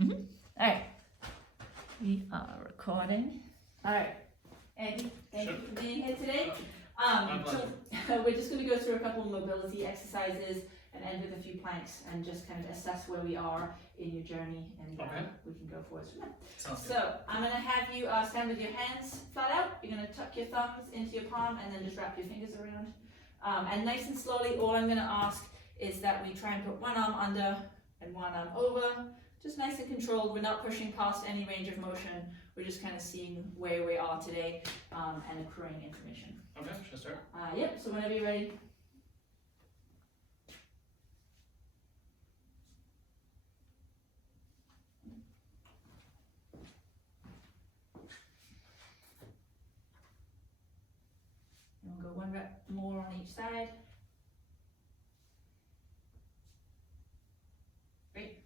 Alright. We are recording. Alright. Andy, thank you for being here today. So we're just going to go through a couple of mobility exercises and end with a few planks and just kind of assess where we are in your journey, and we can go forwards from there. So I'm going to have you stand with your hands flat out. You're going to tuck your thumbs into your palm and then just wrap your fingers around. And nice and slowly, all I'm going to ask is that we try and put one arm under and one arm over. Just nice and controlled. We're not pushing past any range of motion. We're just kind of seeing where we are today and accruing information. Okay, should I start? Yep, so whenever you're ready. And we'll go one rep more on each side. Great.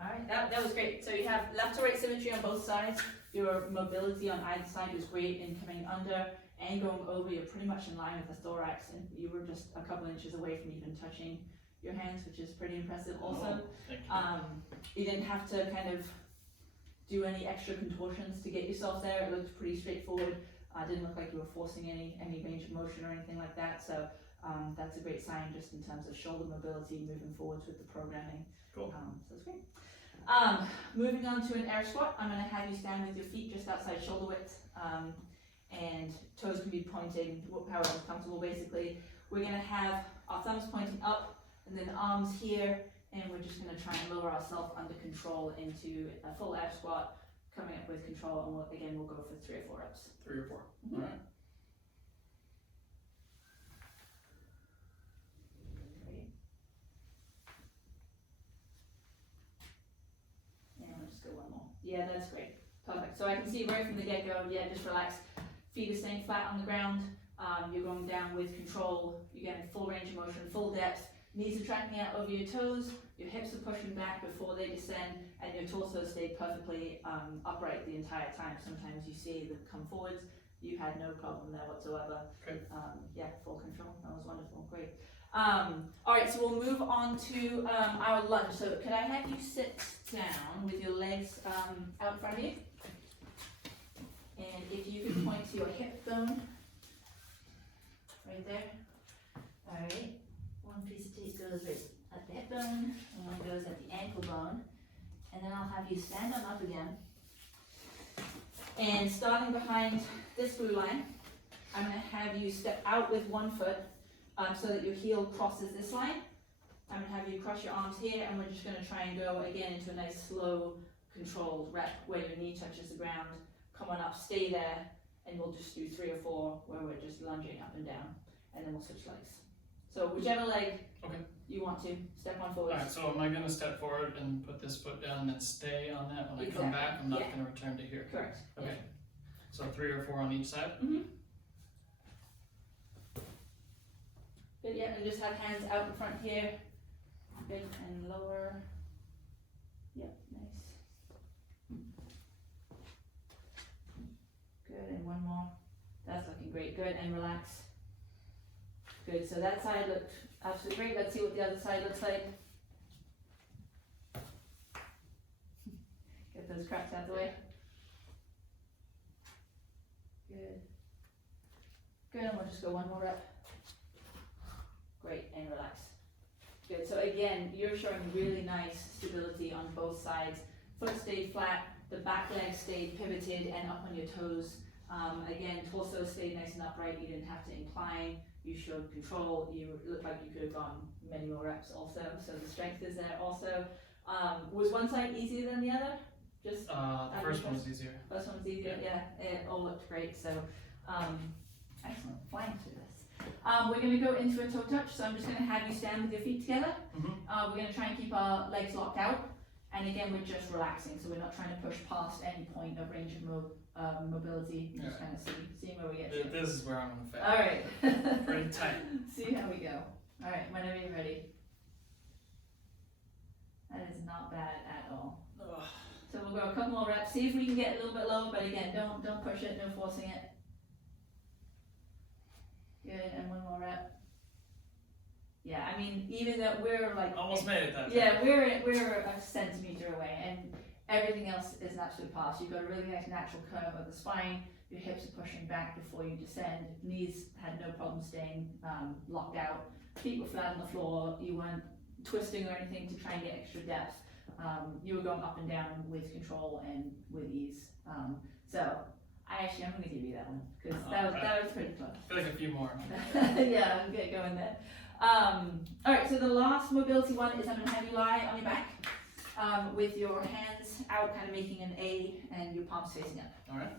Alright, that was great. So you have left to right symmetry on both sides. Your mobility on either side was great in coming under and going over. You're pretty much in line with the thorax, and you were just a couple inches away from even touching your hands, which is pretty impressive also. Thank you. You didn't have to kind of do any extra contortions to get yourself there. It looked pretty straightforward. Didn't look like you were forcing any range of motion or anything like that. So that's a great sign just in terms of shoulder mobility moving forwards with the programming. Cool. So that's great. Moving on to an air squat, I'm going to have you stand with your feet just outside shoulder width, and toes can be pointing however comfortable basically. We're going to have our thumbs pointing up and then arms here, and we're just going to try and lower ourselves under control into a full air squat, coming up with control, and we'll go for 3 or 4 reps. 3 or 4. Mm-hmm. Alright. Yeah, that's great. Perfect. So I can see right from the get-go, just relax. Feet are staying flat on the ground. You're going down with control. You're getting full range of motion, full depth. Knees are tracking out over your toes. Your hips are pushing back before they descend, and your torso stayed perfectly upright the entire time. Sometimes you see them come forwards. You had no problem there whatsoever. Okay. Full control. That was wonderful. Great. All right, so we'll move on to our lunge. So could I have you sit down with your legs out in front of you? And if you could point to your hip bone, right there. All right, one piece of tape goes right at the hip bone, and one goes at the ankle bone. And then I'll have you stand on up again. And starting behind this blue line, I'm going to have you step out with one foot, so that your heel crosses this line. I'm going to have you cross your arms here, and we're just going to try and go again into a nice slow controlled rep where your knee touches the ground. Come on up, stay there, and we'll just do 3 or 4 where we're just lunging up and down, and then we'll switch legs. So whichever leg you want to, step on forward. Alright, so am I going to step forward and put this foot down and then stay on that when I come back? I'm not going to return to here. Correct. Okay. So 3 or 4 on each side? Mm-hmm. Good, yeah, and just have hands out in front here. Good, and lower. Yep, nice. Good, and one more. That's looking great. Good, and relax. Good, so that side looked absolutely great. Let's see what the other side looks like. Get those cracks out of the way. Good. Good, and we'll just go one more rep. Great, and relax. Good, so again, you're showing really nice stability on both sides. Foot stayed flat, the back leg stayed pivoted and up on your toes. Again, torso stayed nice and upright. You didn't have to incline. You showed control. You looked like you could have gone many more reps also, so the strength is there also. Was one side easier than the other? Just the first one was easier. First one was easier, yeah. It all looked great, so excellent. Flying through this. We're going to go into a toe touch, so I'm just going to have you stand with your feet together. We're going to try and keep our legs locked out, and again we're just relaxing, so we're not trying to push past any point of range of mobility. Just kind of seeing where we get to. This is where I'm going to fail. Alright. Pretty tight. See how we go. Alright, whenever you're ready. That is not bad at all. Ugh. So we'll go a couple more reps, see if we can get a little bit lower, but again, don't push it, no forcing it. Good, and one more rep. Yeah, I mean, even though we're like almost made it that time. Yeah, we're a centimeter away, and Everything else is an absolute pass. You've got a really nice natural curve of the spine. Your hips are pushing back before you descend. Knees had no problem staying locked out. Feet were flat on the floor. You weren't twisting or anything to try and get extra depth. You were going up and down with control and with ease. So I'm going to give you that one because that was pretty close. I feel like a few more. Yeah, I'm get going there. Alright, so the last mobility one is I'm going to have you lie on your back with your hands out, kind of making an A and your palms facing up. Alright.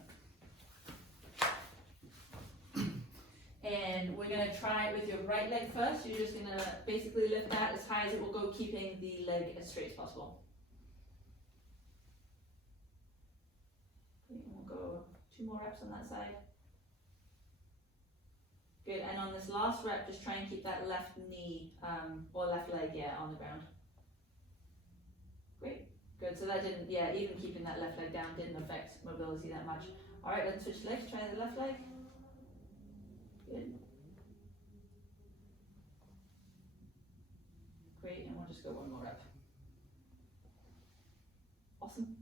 And we're going to try it with your right leg first. You're just going to basically lift that as high as it will go, keeping the leg as straight as possible. And we'll go 2 more reps on that side. Good, and on this last rep, just try and keep that left knee, or left leg, on the ground. Great, good, so that didn't, even keeping that left leg down didn't affect mobility that much. Alright, let's switch legs, try the left leg. Good. Great, and we'll just go 1 more rep. Awesome.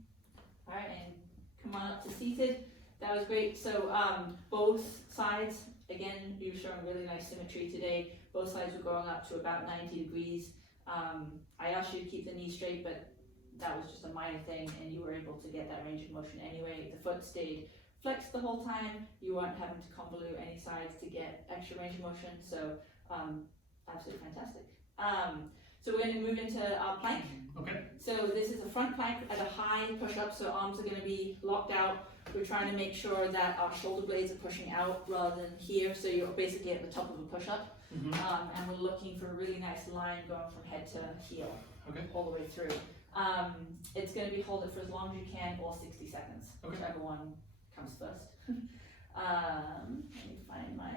Alright, and come on up to seated. That was great. So both sides, again, you were showing really nice symmetry today. Both sides were going up to about 90 degrees. I asked you to keep the knee straight, but that was just a minor thing, and you were able to get that range of motion anyway. The foot stayed flexed the whole time. You weren't having to convolute any sides to get extra range of motion, so absolutely fantastic. So we're going to move into our plank. Okay. So this is a front plank at a high push-up, so arms are going to be locked out. We're trying to make sure that our shoulder blades are pushing out rather than here, so you're basically at the top of a push-up. Mm-hmm. And we're looking for a really nice line going from head to heel, all the way through. It's going to be hold it for as long as you can, or 60 seconds, whichever one comes first. Let me find my...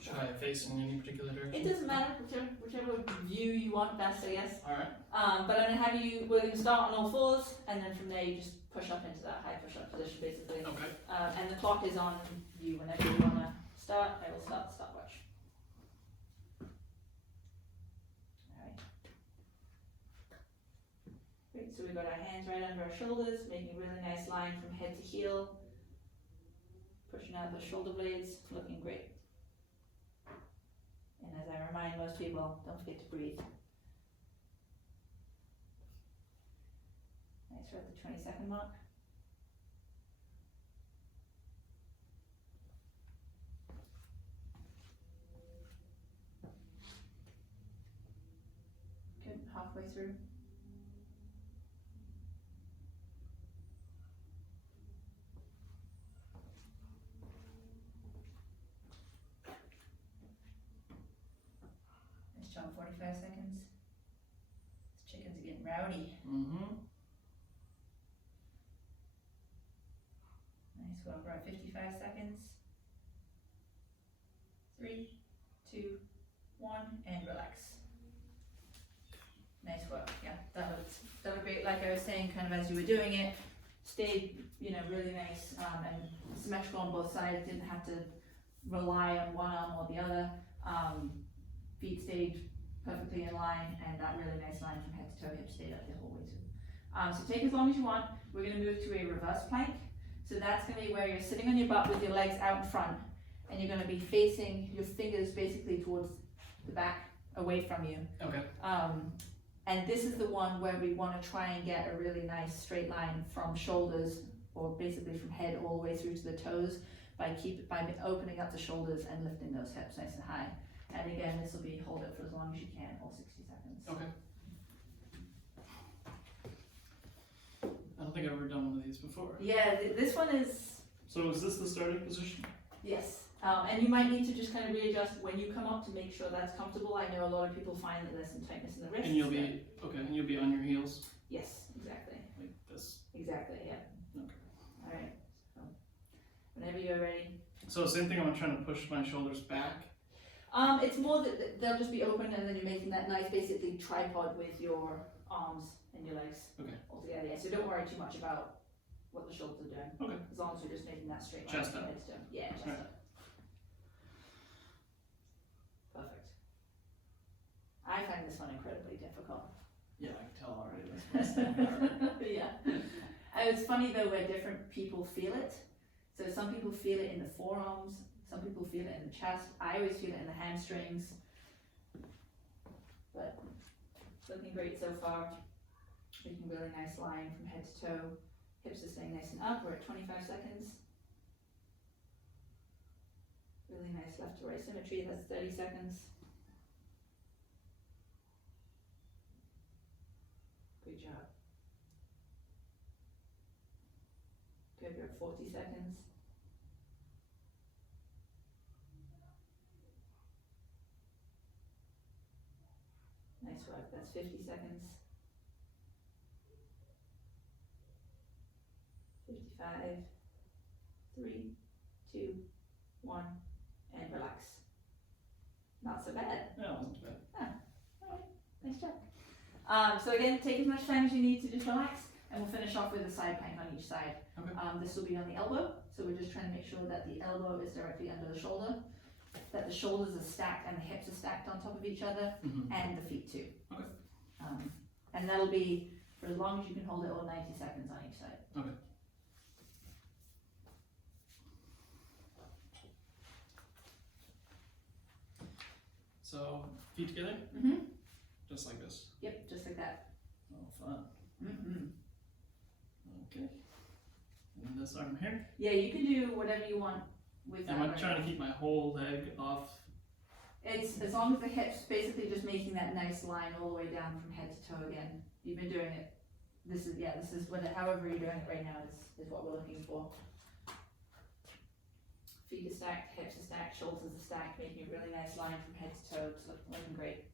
Should I face in any particular direction? It doesn't matter, whichever view you want best, I guess. Alright. But I'm going to have you, we're going to start on all fours, and then from there you just push up into that high push-up position, basically. Okay. And the clock is on you whenever you want to start. I will start the stopwatch. Alright. Great, so we've got our hands right under our shoulders, making a really nice line from head to heel. Pushing out the shoulder blades, looking great. And as I remind most people, don't forget to breathe. Nice, we're at the 20-second mark. Good, halfway through. Nice job, 45 seconds. These chickens are getting rowdy. Mm-hmm. Nice, well, we're at 55 seconds. 3, 2, 1, and relax. Nice work, that looked great. Like I was saying, kind of as you were doing it, stayed, really nice and symmetrical on both sides. Didn't have to rely on one arm or the other. Feet stayed perfectly in line, and that really nice line from head to toe, hips stayed up the whole way too. So take as long as you want. We're going to move to a reverse plank. So that's going to be where you're sitting on your butt with your legs out in front, and you're going to be facing your fingers basically towards the back, away from you. Okay. And this is the one where we want to try and get a really nice straight line from shoulders, or basically from head all the way through to the toes, by opening up the shoulders and lifting those hips nice and high. And again, this will be hold it for as long as you can, or 60 seconds. Okay. I don't think I've ever done one of these before. Yeah, this one is... So is this the starting position? Yes. And you might need to just kind of readjust when you come up to make sure that's comfortable. I know a lot of people find that there's some tightness in the wrists. And you'll be, and you'll be on your heels? Yes, exactly. Like this? Exactly, yeah. Okay. Alright, so whenever you're ready. So same thing, I'm trying to push my shoulders back? It's more that they'll just be open, and then you're making that nice basically tripod with your arms and your legs all together. Yeah, so don't worry too much about what the shoulders are doing. Okay. As long as you're just making that straight line. Chest up. Yeah, chest up. Perfect. I find this one incredibly difficult. Yeah, I can tell already. That's Yeah. It's funny though where different people feel it. So some people feel it in the forearms, some people feel it in the chest. I always feel it in the hamstrings. But it's looking great so far. Making a really nice line from head to toe. Hips are staying nice and up. We're at 25 seconds. Really nice left to right symmetry. That's 30 seconds. Good job. Good, we're at 40 seconds. Nice work, that's 50 seconds. 55, 3, 2, 1, and relax. Not so bad. Yeah, it wasn't too bad. Alright, nice job. So again, take as much time as you need to just relax, and we'll finish off with a side plank on each side. Okay. This will be on the elbow, so we're just trying to make sure that the elbow is directly under the shoulder, that the shoulders are stacked and the hips are stacked on top of each other, and the feet too. Okay. And that'll be for as long as you can hold it, or 90 seconds on each side. Okay. So, feet together? Mm-hmm. Just like this? Yep, just like that. Oh, fun. Mm-hmm. Okay. And this arm here? Yeah, you can do whatever you want with that. Am I right trying now. to keep my whole leg off? It's as long as the hips, basically just making that nice line all the way down from head to toe again. You've been doing it. This is what, however you're doing it right now is what we're looking for. Feet are stacked, hips are stacked, shoulders are stacked, making a really nice line from head to toe. It's looking great.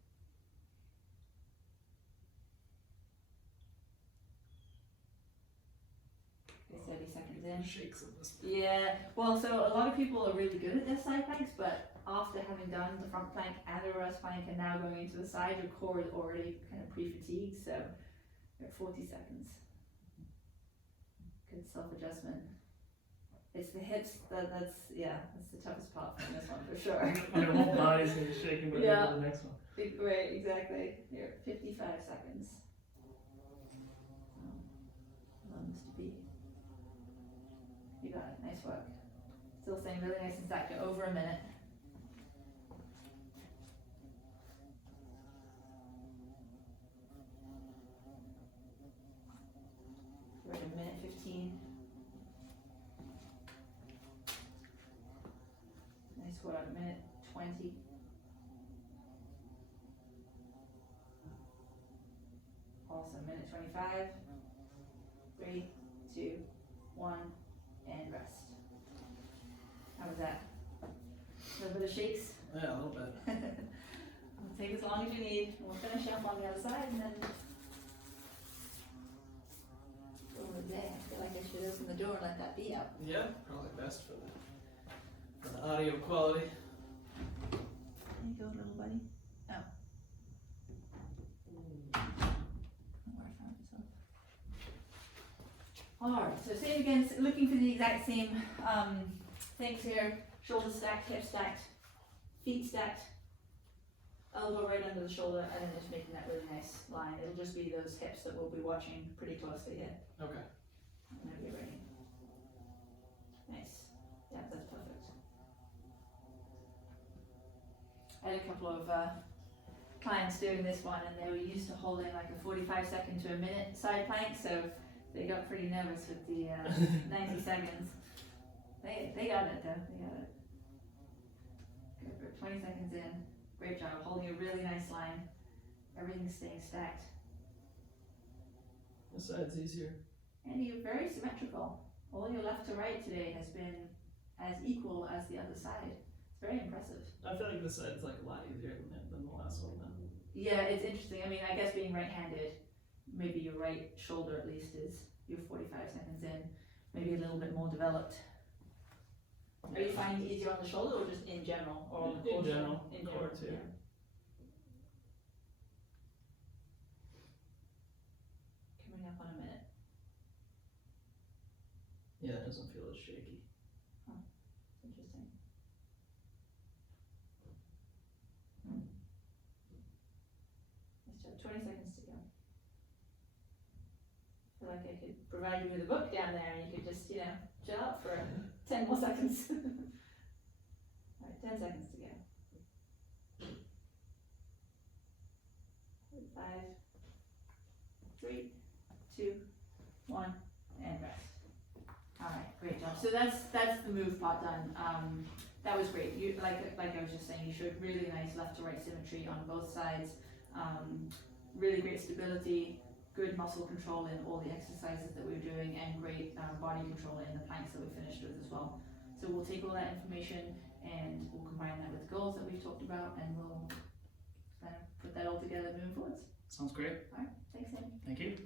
Okay, 30 seconds in. Shakes of this. Yeah, well, so a lot of people are really good at their side planks, but after having done the front plank and the reverse plank and now going into the side, your core is already kind of pre-fatigued, so you're at 40 seconds. Good self-adjustment. It's the hips, that's the toughest part from this one for sure. My whole body's gonna be shaking when I Yeah. go to the next one. Right, exactly. You're at 55 seconds. Lungs to be. You got it, nice work. Still staying really nice and stacked. You're over a minute. We're at a minute 15. Nice work, minute 20. Awesome, minute 25. 3, 2, 1, and rest. How was that? A little bit of shakes? Yeah, a little bit. We'll take as long as you need. We'll finish up on the other side and then go over there. I feel like I should open the door and let that be out. Yeah, probably best for the audio quality. There you go, little buddy. Oh. Where I found myself. Alright, so same again, looking for the exact same things here. Shoulders stacked, hips stacked, feet stacked, elbow right under the shoulder, and then just making that really nice line. It'll just be those hips that we'll be watching pretty closely here. Okay. Whenever you're ready. Nice. Yeah, that's perfect. I had a couple of clients doing this one, and they were used to holding like a 45-second to a minute side plank, so they got pretty nervous with the 90 seconds. They got it though, they got it. Good, we're 20 seconds in. Great job, holding a really nice line. Everything's staying stacked. This side's easier. And you're very symmetrical. All your left to right today has been as equal as the other side. It's very impressive. I feel like this side's like a lot easier than the last one then. Yeah, it's interesting. I mean, I guess being right-handed, maybe your right shoulder at least is, you're 45 seconds in, maybe a little bit more developed. Are you finding it easier on the shoulder or just in general? Or In general, in core general, too. yeah. Coming up on a minute. Yeah, it doesn't feel as shaky. Interesting. Nice job. 20 seconds to go. like I could provide you with a book down there and you could just, you know, chill out for 10 more seconds. Alright, 10 seconds to go. 5, 3, 2, 1, and rest. Alright, great job. So that's the move part done. That was great. You like I was just saying, you showed really nice left to right symmetry on both sides. Really great stability, good muscle control in all the exercises that we were doing, and great body control in the planks that we finished with as well. So we'll take all that information and we'll combine that with goals that we've talked about, and we'll kind of put that all together moving forwards. Sounds great. Alright, thanks, Andy. Thank you.